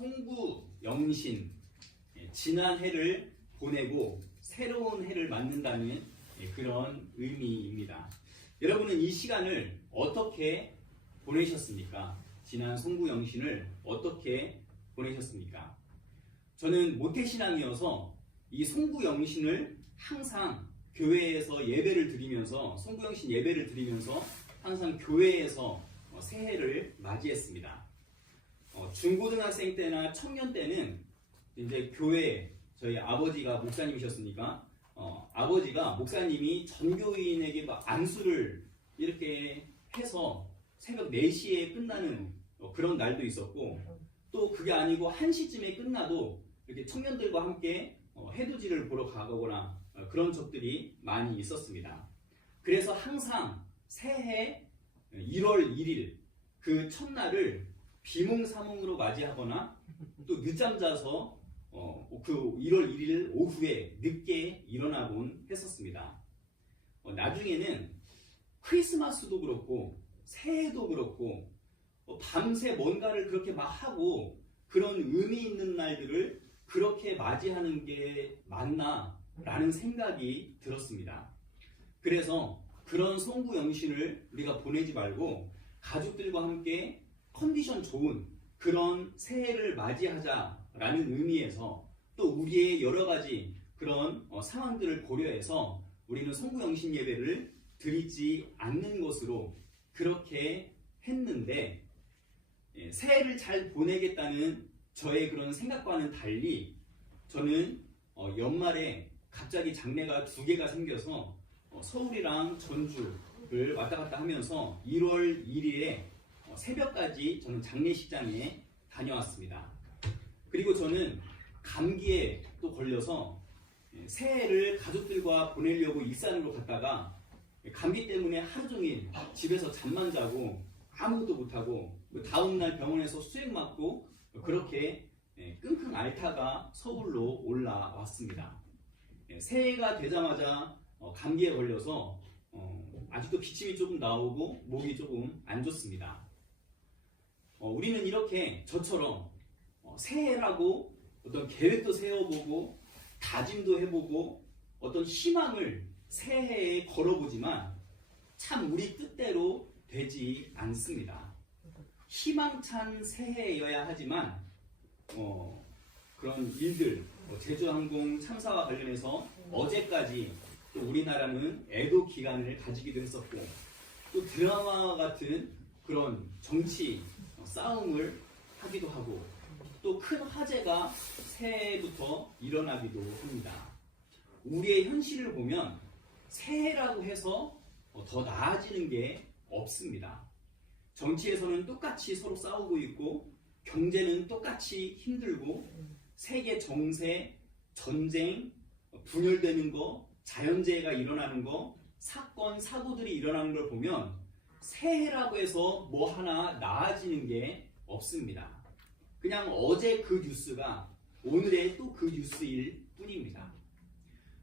송구영신, 지난 해를 보내고 새로운 해를 맞는다는 그런 의미입니다. 여러분은 이 시간을 어떻게 보내셨습니까? 지난 송구영신을 어떻게 보내셨습니까? 저는 모태신앙이어서 이 송구영신을 항상 교회에서 예배를 드리면서, 송구영신 예배를 드리면서 항상 교회에서 새해를 맞이했습니다. 중고등학생 때나 청년 때는 이제 교회, 저희 아버지가 목사님이셨으니까 아버지가 목사님이 전교인에게 안수를 이렇게 해서 새벽 4시에 끝나는 그런 날도 있었고, 또 그게 아니고 1시쯤에 끝나도 이렇게 청년들과 함께 해돋이를 보러 가거나 그런 적들이 많이 있었습니다. 그래서 항상 새해 1월 1일 그 첫날을 비몽사몽으로 맞이하거나 또 늦잠 자서 그 1월 1일 오후에 늦게 일어나곤 했었습니다. 나중에는 크리스마스도 그렇고 새해도 그렇고 밤새 뭔가를 그렇게 막 하고 그런 의미 있는 날들을 그렇게 맞이하는 게 맞나 라는 생각이 들었습니다. 그래서 그런 송구영신을 우리가 보내지 말고 가족들과 함께 컨디션 좋은 그런 새해를 맞이하자라는 의미에서 또 우리의 여러 가지 그런 상황들을 고려해서 우리는 송구영신 예배를 드리지 않는 것으로 그렇게 했는데, 새해를 잘 보내겠다는 저의 그런 생각과는 달리 저는 연말에 갑자기 장례가 2개가 생겨서 서울이랑 전주를 왔다 갔다 하면서 1월 1일에 새벽까지 저는 장례식장에 다녀왔습니다. 그리고 저는 감기에 또 걸려서 새해를 가족들과 보내려고 일산으로 갔다가 감기 때문에 하루 종일 집에서 잠만 자고 아무것도 못하고 다음날 병원에서 수액 맞고 그렇게 끙끙 앓다가 서울로 올라왔습니다. 새해가 되자마자 감기에 걸려서 아직도 기침이 조금 나오고 목이 조금 안 좋습니다. 우리는 이렇게 저처럼 새해라고 어떤 계획도 세워보고 다짐도 해보고 어떤 희망을 새해에 걸어보지만 참 우리 뜻대로 되지 않습니다. 희망찬 새해여야 하지만 그런 일들, 제주항공 참사와 관련해서 어제까지 또 우리나라는 애도 기간을 가지기도 했었고, 또 드라마와 같은 그런 정치 싸움을 하기도 하고, 또 큰 화재가 새해부터 일어나기도 합니다. 우리의 현실을 보면 새해라고 해서 더 나아지는 게 없습니다. 정치에서는 똑같이 서로 싸우고 있고, 경제는 똑같이 힘들고, 세계 정세, 전쟁, 분열되는 거, 자연재해가 일어나는 거, 사건, 사고들이 일어나는 걸 보면 새해라고 해서 뭐 하나 나아지는 게 없습니다. 그냥 어제 그 뉴스가 오늘의 또 그 뉴스일 뿐입니다.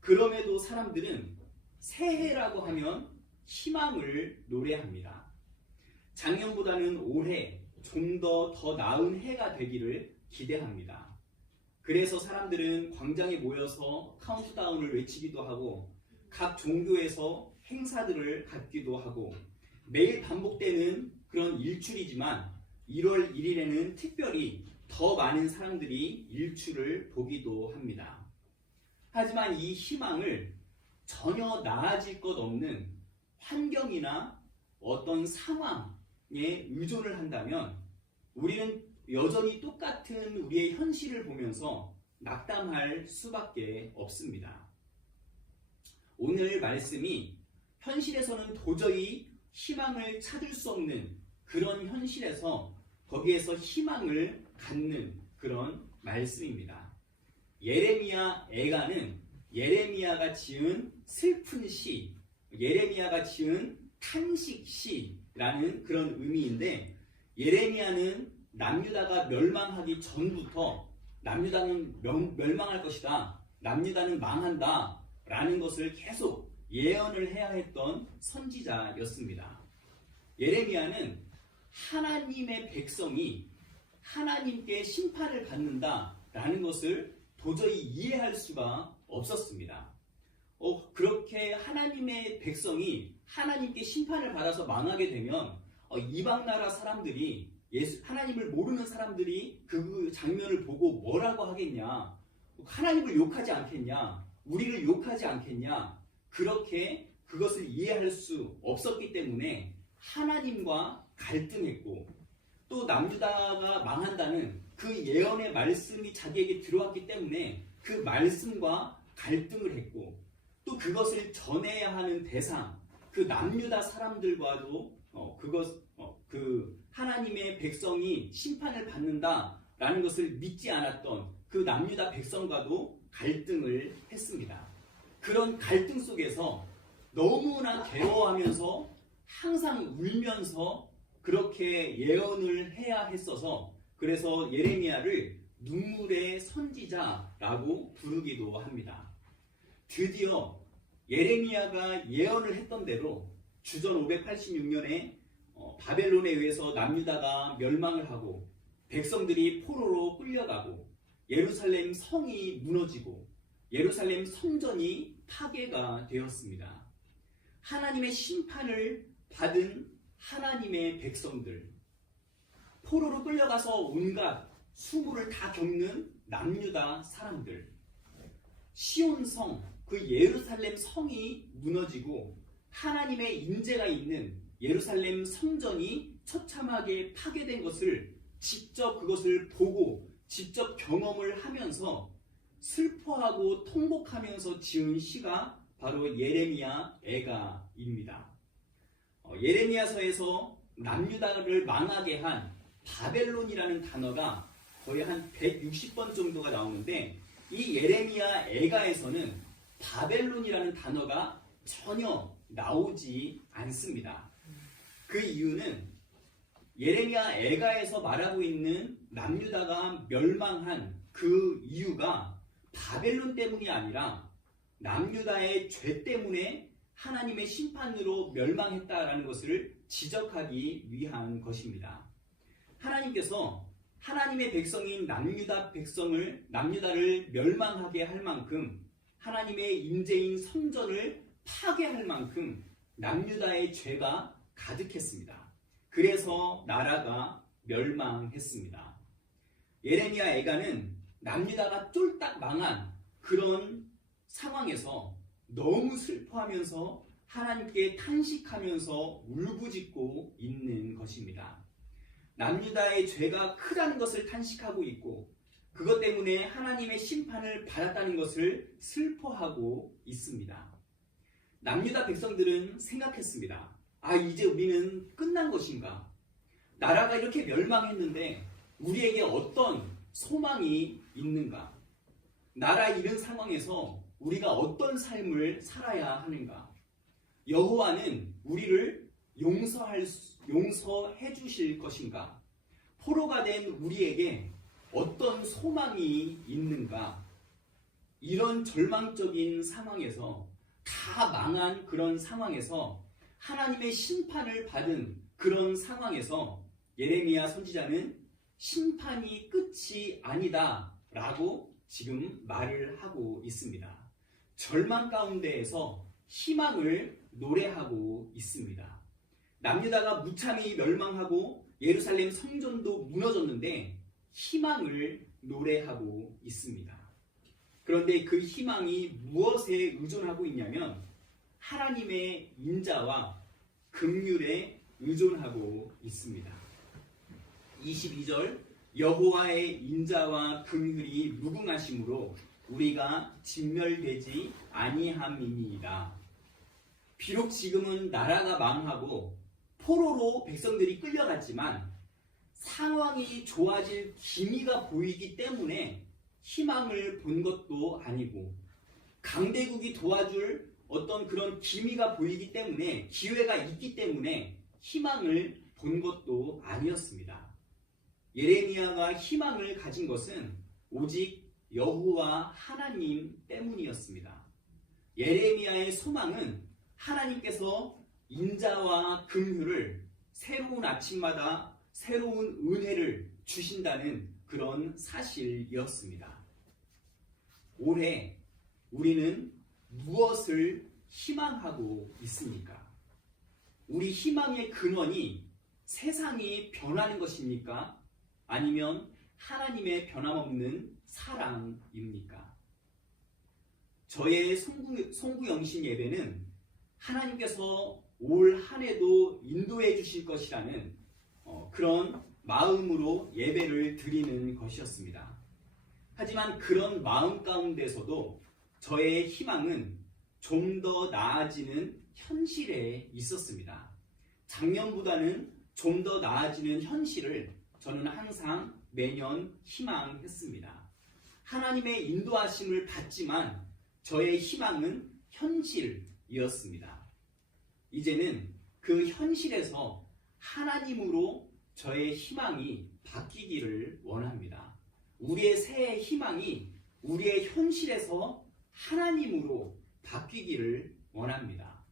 그럼에도 사람들은 새해라고 하면 희망을 노래합니다. 작년보다는 올해 좀 더 나은 해가 되기를 기대합니다. 그래서 사람들은 광장에 모여서 카운트다운을 외치기도 하고, 각 종교에서 행사들을 갖기도 하고, 매일 반복되는 그런 일출이지만 1월 1일에는 특별히 더 많은 사람들이 일출을 보기도 합니다. 하지만 이 희망을 전혀 나아질 것 없는 환경이나 어떤 상황에 의존을 한다면 우리는 여전히 똑같은 우리의 현실을 보면서 낙담할 수밖에 없습니다. 오늘 말씀이 현실에서는 도저히 희망을 찾을 수 없는 그런 현실에서 거기에서 희망을 갖는 그런 말씀입니다. 예레미야 애가는 예레미야가 지은 슬픈 시, 예레미야가 지은 탄식시라는 그런 의미인데, 예레미야는 남유다가 멸망하기 전부터 남유다는 멸망할 것이다, 남유다는 망한다 라는 것을 계속 예언을 해야 했던 선지자였습니다. 예레미야는 하나님의 백성이 하나님께 심판을 받는다라는 것을 도저히 이해할 수가 없었습니다. 그렇게 하나님의 백성이 하나님께 심판을 받아서 망하게 되면 이방 나라 사람들이 하나님을 모르는 사람들이 그 장면을 보고 뭐라고 하겠냐? 하나님을 욕하지 않겠냐? 우리를 욕하지 않겠냐? 그렇게 그것을 이해할 수 없었기 때문에 하나님과 갈등했고, 또 남유다가 망한다는 그 예언의 말씀이 자기에게 들어왔기 때문에 그 말씀과 갈등을 했고, 또 그것을 전해야 하는 대상, 그 남유다 사람들과도 그 하나님의 백성이 심판을 받는다라는 것을 믿지 않았던 그 남유다 백성과도 갈등을 했습니다. 그런 갈등 속에서 너무나 괴로워하면서 항상 울면서 그렇게 예언을 해야 했어서, 그래서 예레미야를 눈물의 선지자라고 부르기도 합니다. 드디어 예레미야가 예언을 했던 대로 주전 586년에 바벨론에 의해서 남유다가 멸망을 하고 백성들이 포로로 끌려가고 예루살렘 성이 무너지고 예루살렘 성전이 파괴가 되었습니다. 하나님의 심판을 받은 하나님의 백성들, 포로로 끌려가서 온갖 수모를 다 겪는 남유다 사람들, 시온성, 그 예루살렘 성이 무너지고 하나님의 임재가 있는 예루살렘 성전이 처참하게 파괴된 것을 직접 그것을 보고 직접 경험을 하면서 슬퍼하고 통곡하면서 지은 시가 바로 예레미야 애가입니다. 예레미야서에서 남유다를 망하게 한 바벨론이라는 단어가 거의 한 160번 정도가 나오는데, 이 예레미야 애가에서는 바벨론이라는 단어가 전혀 나오지 않습니다. 그 이유는 예레미야 애가에서 말하고 있는 남유다가 멸망한 그 이유가 바벨론 때문이 아니라 남유다의 죄 때문에 하나님의 심판으로 멸망했다라는 것을 지적하기 위한 것입니다. 하나님께서 하나님의 백성인 남유다를 멸망하게 할 만큼, 하나님의 임재인 성전을 파괴할 만큼 남유다의 죄가 가득했습니다. 그래서 나라가 멸망했습니다. 예레미야 애가는 남유다가 쫄딱 망한 그런 상황에서 너무 슬퍼하면서 하나님께 탄식하면서 울부짖고 있는 것입니다. 남유다의 죄가 크다는 것을 탄식하고 있고, 그것 때문에 하나님의 심판을 받았다는 것을 슬퍼하고 있습니다. 남유다 백성들은 생각했습니다. 이제 우리는 끝난 것인가? 나라가 이렇게 멸망했는데 우리에게 어떤 소망이 있는가? 나라 잃은 상황에서 우리가 어떤 삶을 살아야 하는가? 여호와는 우리를 용서해 주실 것인가? 포로가 된 우리에게 어떤 소망이 있는가? 이런 절망적인 상황에서, 다 망한 그런 상황에서, 하나님의 심판을 받은 그런 상황에서 예레미야 선지자는 심판이 끝이 아니다 라고 지금 말을 하고 있습니다. 절망 가운데에서 희망을 노래하고 있습니다. 남유다가 무참히 멸망하고 예루살렘 성전도 무너졌는데 희망을 노래하고 있습니다. 그런데 그 희망이 무엇에 의존하고 있냐면 하나님의 인자와 긍휼에 의존하고 있습니다. 22절, 여호와의 인자와 긍휼이 무궁하심으로 우리가 진멸되지 아니함이니이다. 비록 지금은 나라가 망하고 포로로 백성들이 끌려갔지만 상황이 좋아질 기미가 보이기 때문에 희망을 본 것도 아니고, 강대국이 도와줄 어떤 그런 기미가 보이기 때문에, 기회가 있기 때문에 희망을 본 것도 아니었습니다. 예레미야가 희망을 가진 것은 오직 여호와 하나님 때문이었습니다. 예레미야의 소망은 하나님께서 인자와 긍휼을 새로운 아침마다 새로운 은혜를 주신다는 그런 사실이었습니다. 올해 우리는 무엇을 희망하고 있습니까? 우리 희망의 근원이 세상이 변하는 것입니까? 아니면 하나님의 변함없는 사랑입니까? 저의 송구영신 예배는 하나님께서 올 한 해도 인도해 주실 것이라는 그런 마음으로 예배를 드리는 것이었습니다. 하지만 그런 마음 가운데서도 저의 희망은 좀 더 나아지는 현실에 있었습니다. 작년보다는 좀 더 나아지는 현실을 저는 항상 매년 희망했습니다. 하나님의 인도하심을 받지만 저의 희망은 현실이었습니다. 이제는 그 현실에서 하나님으로 저의 희망이 바뀌기를 원합니다. 우리의 새해 희망이 우리의 현실에서 하나님으로 바뀌기를 원합니다.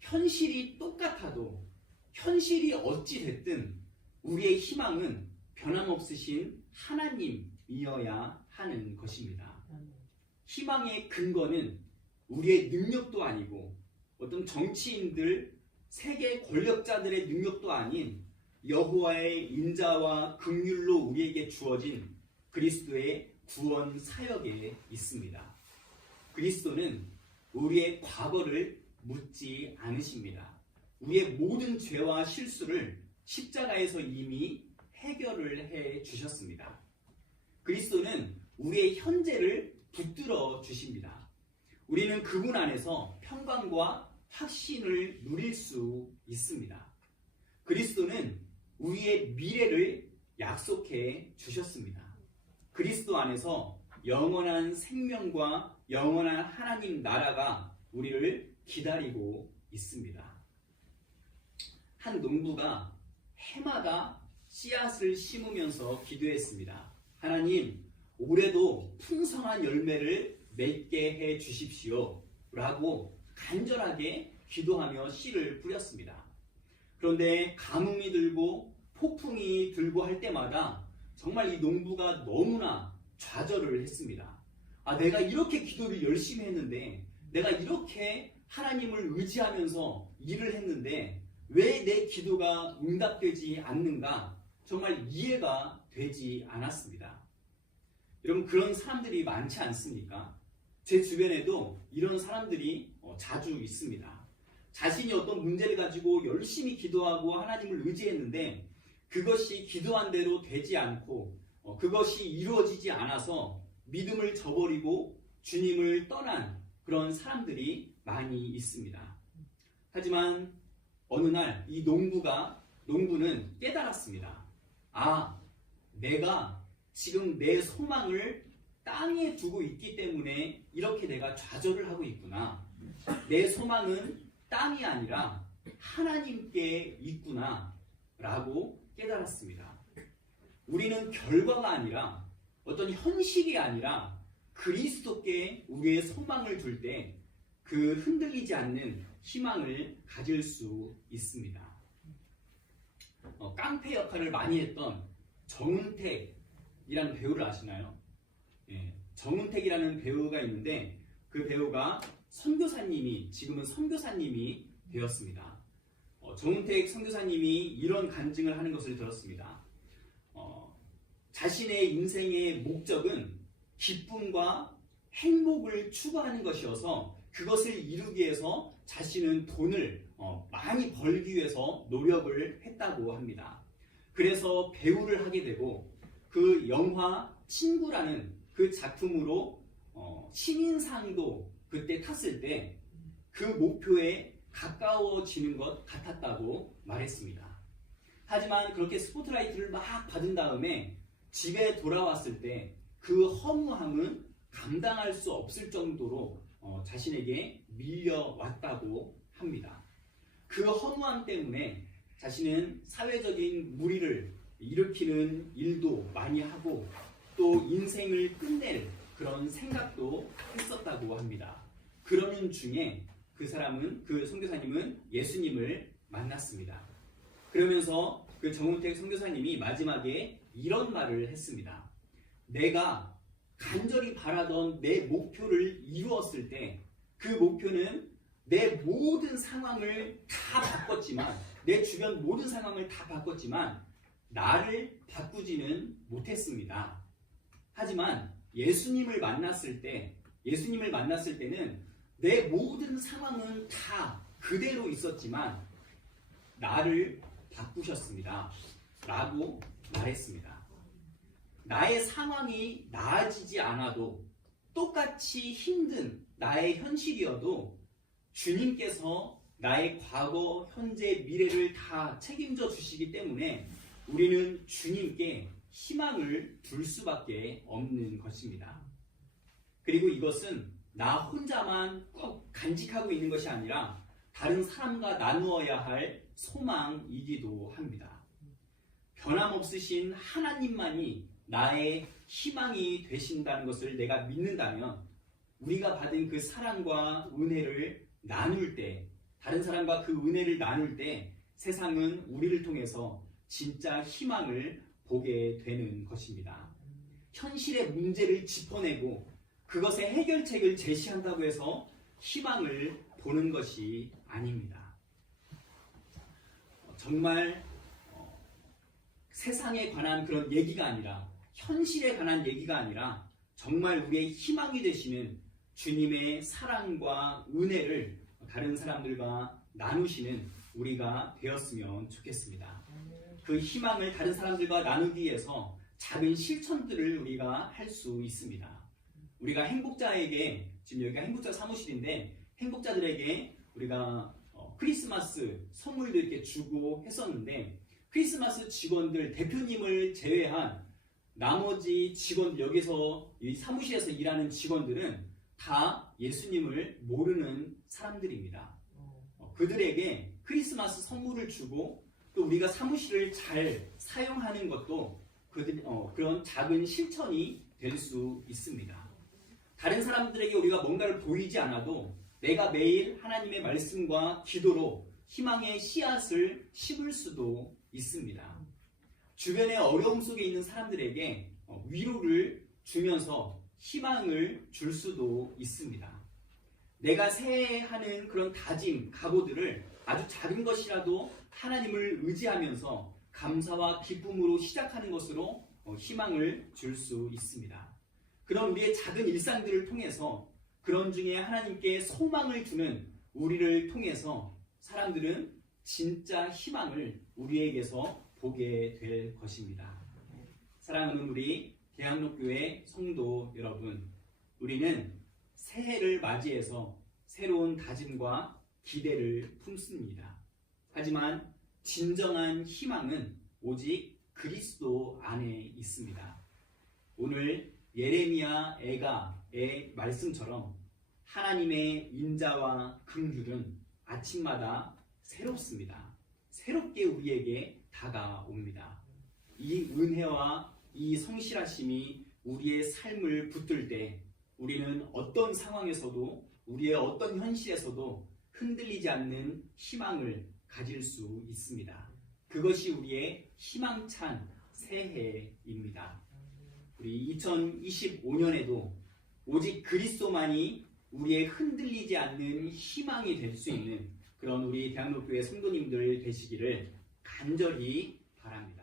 현실이 똑같아도 현실이 어찌 됐든 우리의 희망은 변함없으신 하나님이어야 하는 것입니다. 희망의 근거는 우리의 능력도 아니고 어떤 정치인들, 세계 권력자들의 능력도 아닌 여호와의 인자와 긍휼로 우리에게 주어진 그리스도의 구원 사역에 있습니다. 그리스도는 우리의 과거를 묻지 않으십니다. 우리의 모든 죄와 실수를 십자가에서 이미 해결을 해 주셨습니다. 그리스도는 우리의 현재를 붙들어 주십니다. 우리는 그분 안에서 평강과 확신을 누릴 수 있습니다. 그리스도는 우리의 미래를 약속해 주셨습니다. 그리스도 안에서 영원한 생명과 영원한 하나님 나라가 우리를 기다리고 있습니다. 한 농부가 해마다 씨앗을 심으면서 기도했습니다. 하나님, 올해도 풍성한 열매를 맺게 해 주십시오 라고 간절하게 기도하며 씨를 뿌렸습니다. 그런데 가뭄이 들고 폭풍이 들고 할 때마다 정말 이 농부가 너무나 좌절을 했습니다. 내가 이렇게 기도를 열심히 했는데, 내가 이렇게 하나님을 의지하면서 일을 했는데 왜 내 기도가 응답되지 않는가? 정말 이해가 되지 않았습니다. 여러분, 그런 사람들이 많지 않습니까? 제 주변에도 이런 사람들이 자주 있습니다. 자신이 어떤 문제를 가지고 열심히 기도하고 하나님을 의지했는데 그것이 기도한 대로 되지 않고 그것이 이루어지지 않아서 믿음을 저버리고 주님을 떠난 그런 사람들이 많이 있습니다. 하지만 어느 날 이 농부는 깨달았습니다. 내가 지금 내 소망을 땅에 두고 있기 때문에 이렇게 내가 좌절을 하고 있구나. 내 소망은 땅이 아니라 하나님께 있구나 라고 깨달았습니다. 우리는 결과가 아니라 어떤 현실이 아니라 그리스도께 우리의 소망을 둘 때 그 흔들리지 않는 희망을 가질 수 있습니다. 깡패 역할을 많이 했던 정은택이라는 배우를 아시나요? 정은택이라는 배우가 있는데 그 배우가 지금은 선교사님이 되었습니다. 정은택 선교사님이 이런 간증을 하는 것을 들었습니다. 자신의 인생의 목적은 기쁨과 행복을 추구하는 것이어서 그것을 이루기 위해서 자신은 돈을 많이 벌기 위해서 노력을 했다고 합니다. 그래서 배우를 하게 되고 그 영화 친구라는 그 작품으로 신인상도 그때 탔을 때 그 목표에 가까워지는 것 같았다고 말했습니다. 하지만 그렇게 스포트라이트를 막 받은 다음에 집에 돌아왔을 때 그 허무함은 감당할 수 없을 정도로 자신에게 밀려왔다고 합니다. 그 허무함 때문에 자신은 사회적인 무리를 일으키는 일도 많이 하고 또 인생을 끝낼 그런 생각도 했었다고 합니다. 그러는 중에 그 선교사님은 예수님을 만났습니다. 그러면서 그 정은택 선교사님이 마지막에 이런 말을 했습니다. 내가 간절히 바라던 내 목표를 이루었을 때 그 목표는 내 모든 상황을 다 바꿨지만, 내 주변 모든 상황을 다 바꿨지만 나를 바꾸지는 못했습니다. 하지만 예수님을 만났을 때는 내 모든 상황은 다 그대로 있었지만 나를 바꾸셨습니다. 라고 말했습니다. 나의 상황이 나아지지 않아도 똑같이 힘든 나의 현실이어도 주님께서 나의 과거, 현재, 미래를 다 책임져 주시기 때문에 우리는 주님께 희망을 둘 수밖에 없는 것입니다. 그리고 이것은 나 혼자만 꼭 간직하고 있는 것이 아니라 다른 사람과 나누어야 할 소망이기도 합니다. 변함없으신 하나님만이 나의 희망이 되신다는 것을 내가 믿는다면 우리가 받은 그 사랑과 은혜를 나눌 때, 다른 사람과 그 은혜를 나눌 때 세상은 우리를 통해서 진짜 희망을 보게 되는 것입니다. 현실의 문제를 짚어내고 그것의 해결책을 제시한다고 해서 희망을 보는 것이 아닙니다. 정말 세상에 관한 그런 얘기가 아니라, 현실에 관한 얘기가 아니라 정말 우리의 희망이 되시는 주님의 사랑과 은혜를 다른 사람들과 나누시는 우리가 되었으면 좋겠습니다. 그 희망을 다른 사람들과 나누기 위해서 작은 실천들을 우리가 할 수 있습니다. 우리가 행복자에게, 지금 여기가 행복자 사무실인데 행복자들에게 우리가 크리스마스 선물도 이렇게 주고 했었는데, 크리스마스 직원들, 대표님을 제외한 나머지 직원들, 여기서 이 사무실에서 일하는 직원들은 다 예수님을 모르는 사람들입니다. 그들에게 크리스마스 선물을 주고 또 우리가 사무실을 잘 사용하는 것도 그런 작은 실천이 될 수 있습니다. 다른 사람들에게 우리가 뭔가를 보이지 않아도 내가 매일 하나님의 말씀과 기도로 희망의 씨앗을 심을 수도 있습니다. 주변의 어려움 속에 있는 사람들에게 위로를 주면서 희망을 줄 수도 있습니다. 내가 새해 하는 그런 다짐, 각오들을 아주 작은 것이라도 하나님을 의지하면서 감사와 기쁨으로 시작하는 것으로 희망을 줄 수 있습니다. 그런 우리의 작은 일상들을 통해서, 그런 중에 하나님께 소망을 주는 우리를 통해서 사람들은 진짜 희망을 우리에게서 보게 될 것입니다. 사랑하는 우리 대학로교회 성도 여러분, 우리는 새해를 맞이해서 새로운 다짐과 기대를 품습니다. 하지만 진정한 희망은 오직 그리스도 안에 있습니다. 오늘 예레미야 애가의 말씀처럼 하나님의 인자와 긍휼은 아침마다 새롭습니다. 새롭게 우리에게 다가옵니다. 이 은혜와 이 성실하심이 우리의 삶을 붙들 때 우리는 어떤 상황에서도, 우리의 어떤 현실에서도 흔들리지 않는 희망을 가질 수 있습니다. 그것이 우리의 희망찬 새해입니다. 우리 2025년에도 오직 그리스도만이 우리의 흔들리지 않는 희망이 될 수 있는 그런 우리 대학로교회 성도님들 되시기를 간절히 바랍니다.